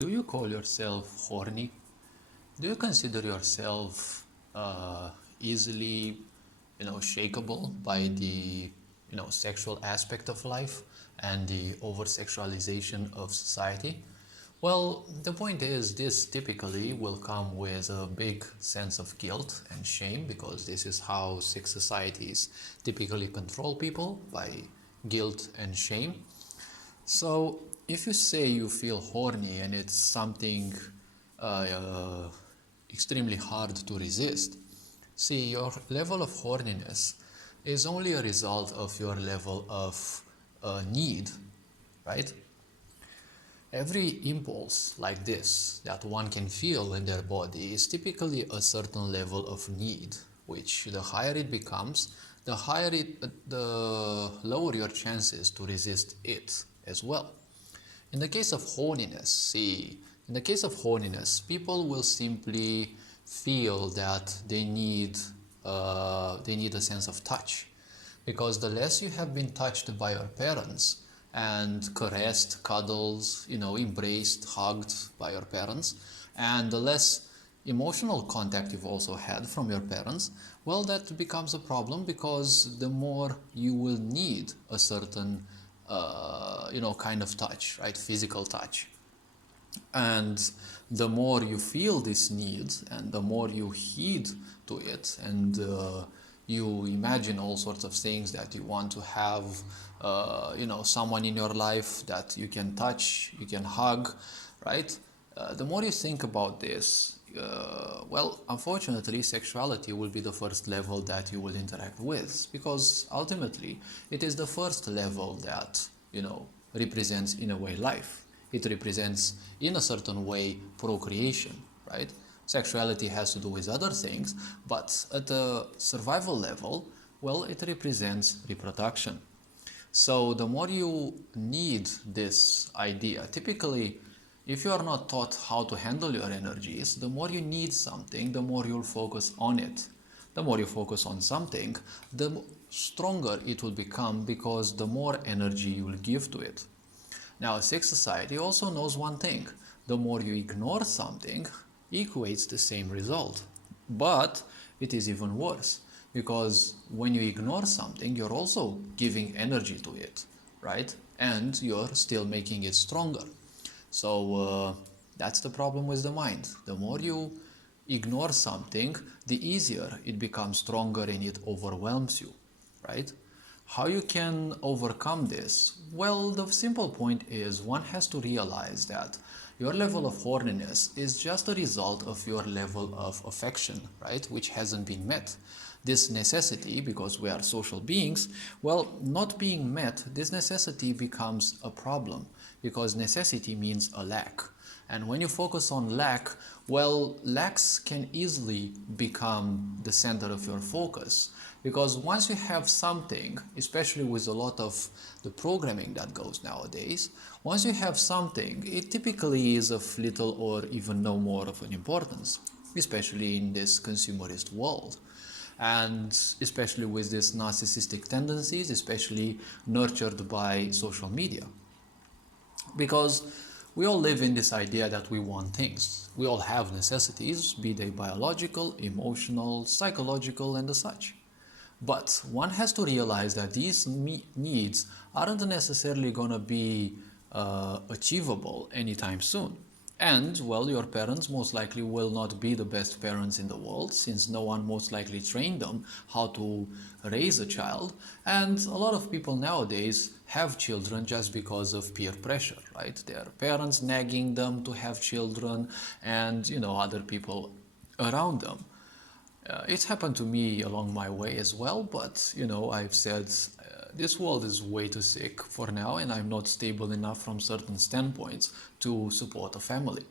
Do you call yourself horny? Do you consider yourself easily, shakeable by the, sexual aspect of life and the over-sexualization of society? Well, the point is, this typically will come with a big sense of guilt and shame because this is how sex societies typically control people by guilt and shame. So, if you say you feel horny and it's something uh, uh, extremely hard to resist, see, your level of horniness is only a result of your level of need, right? Every impulse like this that one can feel in their body is typically a certain level of need, which the higher it becomes, the lower your chances to resist it as well. In the case of horniness, in the case of horniness, people will simply feel that they need a sense of touch, because the less you have been touched by your parents and caressed, cuddled, embraced, hugged by your parents, and the less emotional contact you've also had from your parents, well, that becomes a problem because the more you will need a certain, kind of touch, right? Physical touch. And the more you feel this need and the more you heed to it and you imagine all sorts of things that you want to have, someone in your life that you can touch, you can hug, right? The more you think about this, well, unfortunately, sexuality will be the first level that you will interact with, because ultimately it is the first level that, represents in a way life. It represents in a certain way procreation, right? Sexuality has to do with other things, but at a survival level, well, it represents reproduction. So the more you need this idea, typically, if you are not taught how to handle your energies, the more you need something, the more you'll focus on it. The more you focus on something, the stronger it will become because the more energy you will give to it. Now, sex society also knows one thing: the more you ignore something, equates the same result. But it is even worse, because when you ignore something, you're also giving energy to it, right? And you're still making it stronger. So that's the problem with the mind. The more you ignore something, the easier it becomes stronger and it overwhelms you, right? How you can overcome this? Well, the simple point is one has to realize that your level of horniness is just a result of your level of affection, right? Which hasn't been met. This necessity, because we are social beings, well, not being met, this necessity becomes a problem, because necessity means a lack. And when you focus on lack, well, lacks can easily become the center of your focus. Because once you have something, especially with a lot of the programming that goes nowadays, once you have something, it typically is of little or even no more of an importance, especially in this consumerist world. And especially with these narcissistic tendencies, especially nurtured by social media. Because we all live in this idea that we want things. We all have necessities, be they biological, emotional, psychological, and the such. But one has to realize that these needs aren't necessarily going to be achievable anytime soon. And, well, your parents most likely will not be the best parents in the world, since no one most likely trained them how to raise a child. And a lot of people nowadays have children just because of peer pressure, right? Their parents nagging them to have children and, other people around them. It's happened to me along my way as well, but I've said this world is way too sick for now, and I'm not stable enough from certain standpoints to support a family.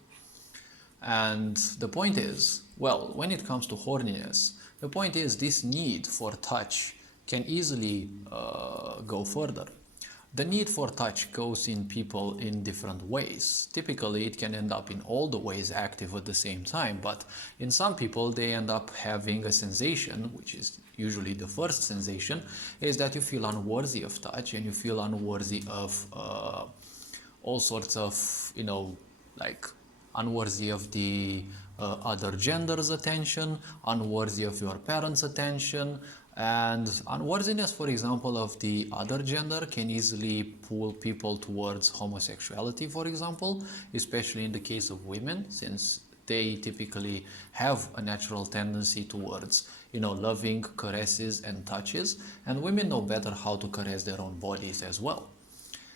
And the point is, well, when it comes to horniness, the point is this need for touch can easily go further. The need for touch goes in people in different ways. Typically, it can end up in all the ways active at the same time, but in some people, they end up having a sensation, which is usually the first sensation, is that you feel unworthy of touch and you feel unworthy of all sorts of, like unworthy of the other gender's attention, unworthy of your parents' attention, and unworthiness, for example, of the other gender can easily pull people towards homosexuality, for example, especially in the case of women, since they typically have a natural tendency towards, loving caresses and touches, and women know better how to caress their own bodies as well.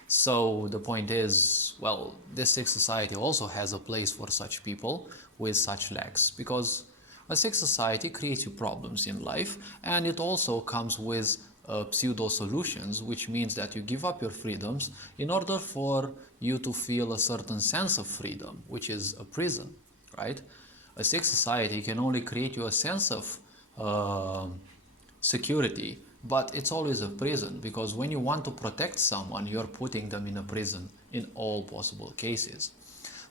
So the point is, well, this sick society also has a place for such people with such lacks, because a sick society creates you problems in life, and it also comes with pseudo solutions, which means that you give up your freedoms in order for you to feel a certain sense of freedom, which is a prison, right? A sick society can only create you a sense of security, but it's always a prison, because when you want to protect someone, you're putting them in a prison in all possible cases.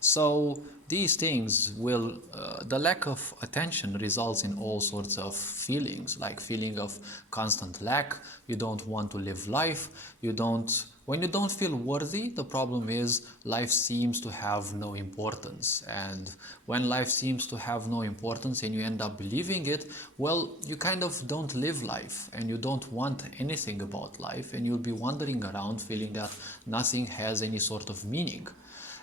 So these things will, the lack of attention results in all sorts of feelings, like feeling of constant lack. You don't want to live life. When you don't feel worthy, the problem is life seems to have no importance. And when life seems to have no importance and you end up believing it, well, you kind of don't live life and you don't want anything about life, and you'll be wandering around feeling that nothing has any sort of meaning.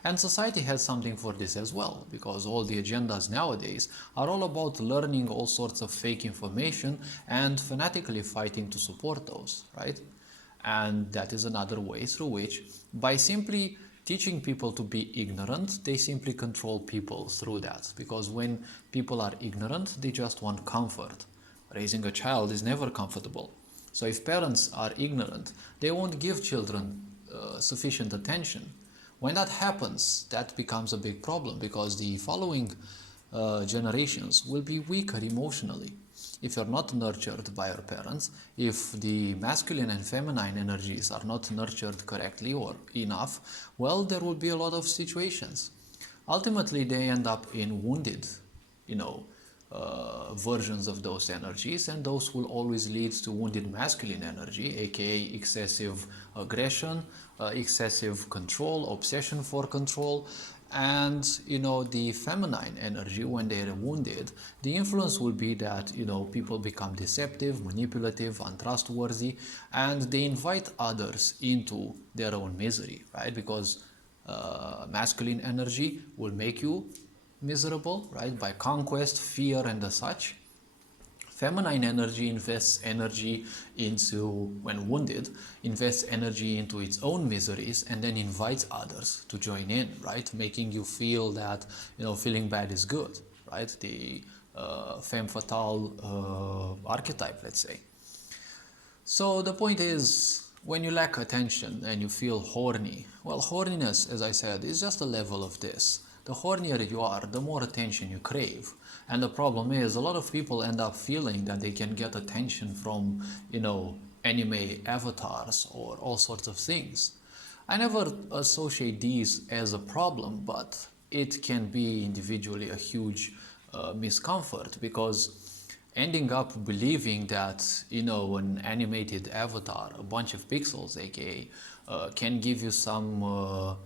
And society has something for this as well, because all the agendas nowadays are all about learning all sorts of fake information and fanatically fighting to support those, right? And that is another way through which, by simply teaching people to be ignorant, they simply control people through that. Because when people are ignorant, they just want comfort. Raising a child is never comfortable. So if parents are ignorant, they won't give children sufficient attention. When that happens, that becomes a big problem, because the following generations will be weaker emotionally. If you're not nurtured by your parents, if the masculine and feminine energies are not nurtured correctly or enough, well, there will be a lot of situations. Ultimately, they end up in wounded, versions of those energies, and those will always lead to wounded masculine energy, aka excessive aggression, excessive control, obsession for control. And the feminine energy, when they are wounded, the influence will be that people become deceptive, manipulative, untrustworthy, and they invite others into their own misery, right? Because masculine energy will make you miserable, right, by conquest, fear, and the such. Feminine energy invests energy into, when wounded, invests energy into its own miseries and then invites others to join in, right? Making you feel that, feeling bad is good, right? The femme fatale archetype, let's say. So the point is, when you lack attention and you feel horny, well, horniness, as I said, is just a level of this. The hornier you are, the more attention you crave. And the problem is, a lot of people end up feeling that they can get attention from, anime avatars or all sorts of things. I never associate these as a problem, but it can be individually a huge miscomfort, because ending up believing that, an animated avatar, a bunch of pixels, aka, can give you some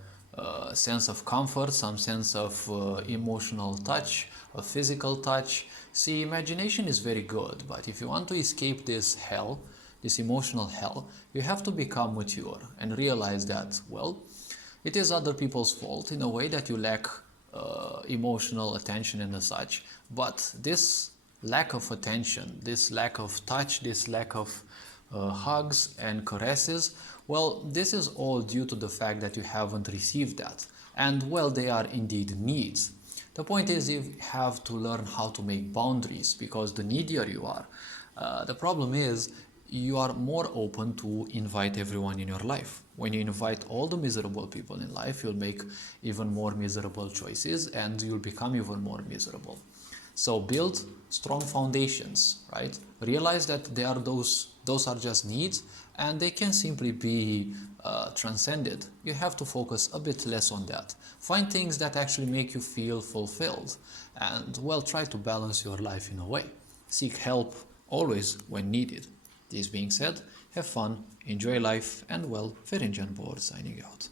sense of comfort, some sense of emotional touch, a physical touch. See, imagination is very good, but if you want to escape this hell, this emotional hell, you have to become mature and realize that, well, it is other people's fault in a way that you lack emotional attention and such. But this lack of attention, this lack of touch, this lack of hugs and caresses, well, this is all due to the fact that you haven't received that. And well, they are indeed needs. The point is, you have to learn how to make boundaries, because the needier you are, the problem is you are more open to invite everyone in your life. When you invite all the miserable people in life, you'll make even more miserable choices and you'll become even more miserable. So build strong foundations, right? Realize that those are just needs and they can simply be transcended. You have to focus a bit less on that. Find things that actually make you feel fulfilled and, well, try to balance your life in a way. Seek help always when needed. This being said, have fun, enjoy life, and well, Ferencan Board signing out.